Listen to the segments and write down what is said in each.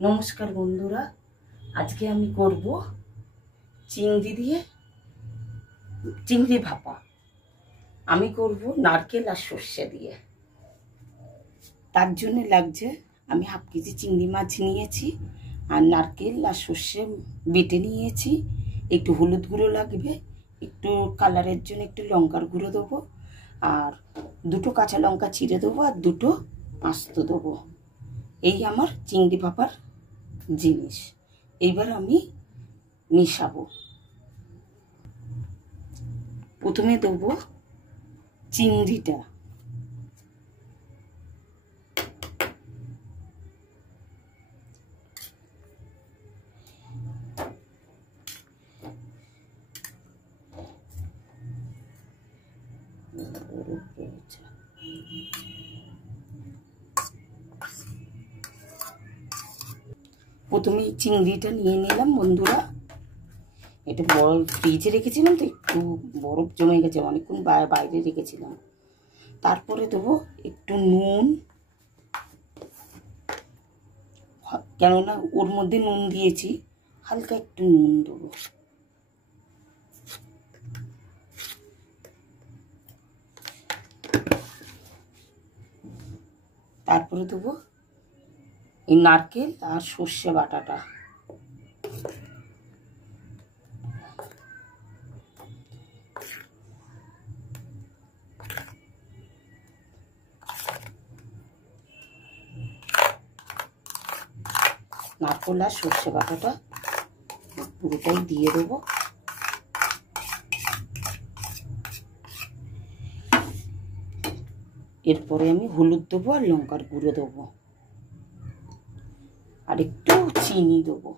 নমস্কার বন্ধুরা, আজকে আমি করব চিংড়ি দিয়ে চিংড়ি ভাপা। আমি করব নারকেল আর সর্ষে দিয়ে। তার জন্য লাগছে আমি হাফ কেজি চিংড়ি মাছ নিয়েছি, আর নারকেল আর সর্ষে বেটে নিয়েছি। একটু হলুদ গুঁড়ো লাগবে, একটু কালারের জন্য একটু লঙ্কার গুঁড়ো দেবো, আর দুটো কাঁচা লঙ্কা চিড়ে দেবো, আর দুটো আস্ত দেবো। এই আমার চিংড়ি ভাপার জিনিস। এইবার আমি মিশাবো। প্রথমে দেবো চিংড়িটা, প্রথমে চিংড়িটা নিয়ে নিলাম বন্ধুরা। এটা বরফ ফ্রিজে রেখেছিলাম তো একটু বরফ জমে গেছে, অনেকক্ষণ বাইরে রেখেছিলাম। তারপরে দেবো একটু নুন, কেননা ওর মধ্যে নুন দিয়েছি, হালকা একটু নুন দেবো। তারপরে দেবো এই নারকেল আর সর্ষে বাটাটা। নারকেল আর সর্ষে বাটাটা পুরোটাই দিয়ে দেবো। এরপরে আমি হলুদ দেবো আর লঙ্কার গুঁড়ো দেবো, আর একটু চিনি দেবো।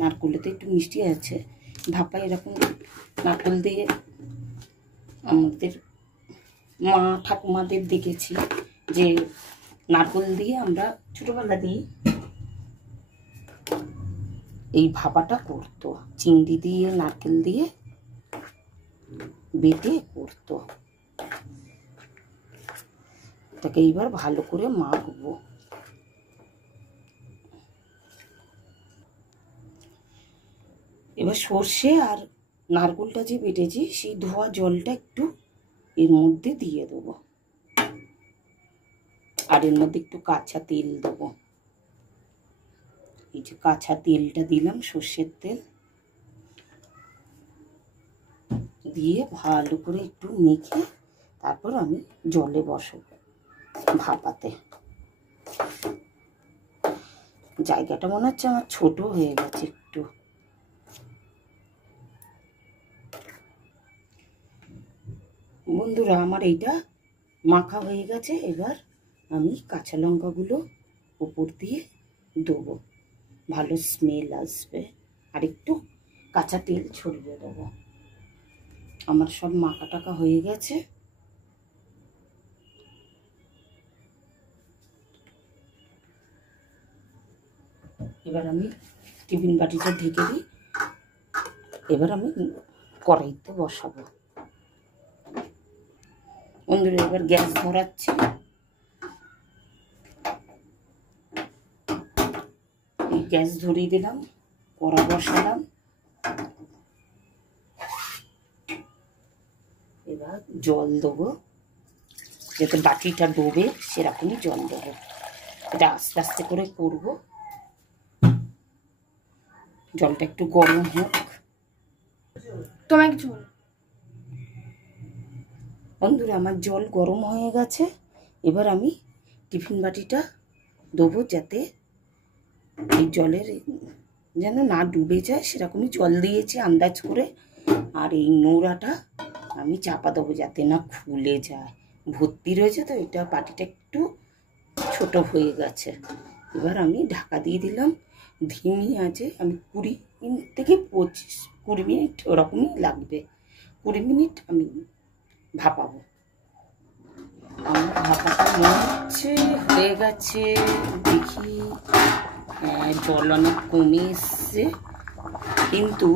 নারকেলতে একটু মিষ্টি আছে, ভাপা এরকম নারকেল দিয়ে আমাদের মা ঠাকুমাদের দেখেছি যে নারকেল দিয়ে আমরা ছোটবেলা দিয়ে এই ভাপাটা করতো, চিংড়ি দিয়ে নারকেল দিয়ে বেটে করতো। এটাকে এইবার ভালো করে মাখবো। এবার সর্ষে আর নারকেলটা যে বেটেছি সেই ধোয়া জলটা একটু এর মধ্যে দিয়ে দেবো, আর এর মধ্যে একটু কাঁচা তেল দেবো। এই যে কাঁচা তেলটা দিলাম, সর্ষের তেল দিয়ে ভালো করে একটু মেখে তারপর আমি জলে বসাবো ভাপাতে। জায়গাটা মনে হচ্ছে আমার ছোট হয়ে গেছে একটু। বন্ধুরা, আমার এইটা মাখা হয়ে গেছে। এবার আমি কাঁচা লঙ্কাগুলো উপর দিয়ে দেবো, ভালো স্মেল আসবে, আর একটু কাঁচা তেল ছড়িয়ে দেবো। আমার সব মাখা টাকা হয়ে গেছে। এবার আমি টিফিন বাটিটা ঢেকে দিই। এবার আমি কড়াইতে বসাবো। বন্ধুরা, এবার গ্যাস ধরাচ্ছি। এই গ্যাস ধরিয়ে দিলাম, কড়া বসালাম। এবার জল দেবো, যাতে বাটিটা ডোবে সেরকমই জল দেবো। এটা আস্তে আস্তে করে করবো। জলটা একটু গরম হোক। তোমায় কিছু বলো। বন্ধুরা, আমার জল গরম হয়ে গেছে। এবার আমি টিফিন বাটিটা দেবো, যাতে এই জলের যেন না ডুবে যায় সেরকমই জল দিয়েছি আন্দাজ করে। আর এই নোড়াটা আমি চাপা দেবো যাতে না খুলে যায়, ভর্তি রয়েছে তো। এটা বাটিটা একটু ছোট হয়ে গেছে। এবার আমি ঢাকা দিয়ে দিলাম ধিমি আঁচে। আমি 20 মিনিট থেকে 20 মিনিট ওরকমই লাগবে। 20 মিনিট আমি ভাপাবো। আমার ভাপাটা মনে হচ্ছে হয়ে গেছে। দেখি, জল অনেক কমে এসছে, কিন্তু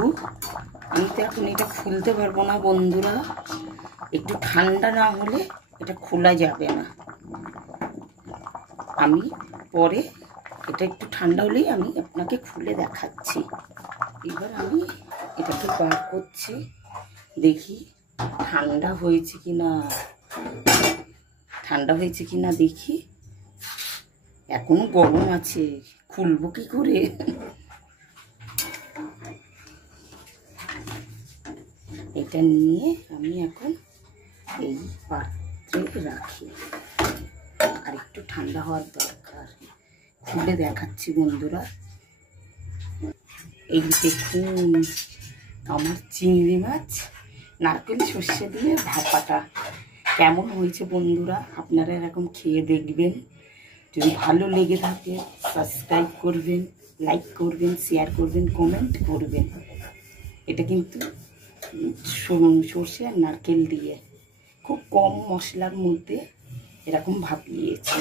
আমি তো এখন এটা খুলতে পারবো না বন্ধুরা, একটু ঠান্ডা না হলে এটা খোলা যাবে না। আমি পরে এটা একটু ঠান্ডা হলেই আমি আপনাকে খুলে দেখাচ্ছি। এবার আমি এটাকে বার করছি, দেখি ঠান্ডা হয়েছে কি না, ঠান্ডা হয়েছে কি না দেখি। এখনো গরম আছে, খুলবো কি করে? এটা নিয়ে আমি এখন এই পাত্রে রাখি, আর একটু ঠান্ডা হওয়ার দরকার। খুলে দেখাচ্ছি বন্ধুরা। এই দেখুন আমার চিংড়ি মাছ নারকেল সর্ষে দিয়ে ভাপাটা কেমন হয়েছে বন্ধুরা, আপনারা এরকম খেয়ে দেখবেন। যদি ভালো লেগে থাকে সাবস্ক্রাইব করবেন, লাইক করবেন, শেয়ার করবেন, কমেন্ট করবেন। এটা কিন্তু সর্ষে আর নারকেল দিয়ে খুব কম মশলার মধ্যে এরকম ভাপিয়েছি।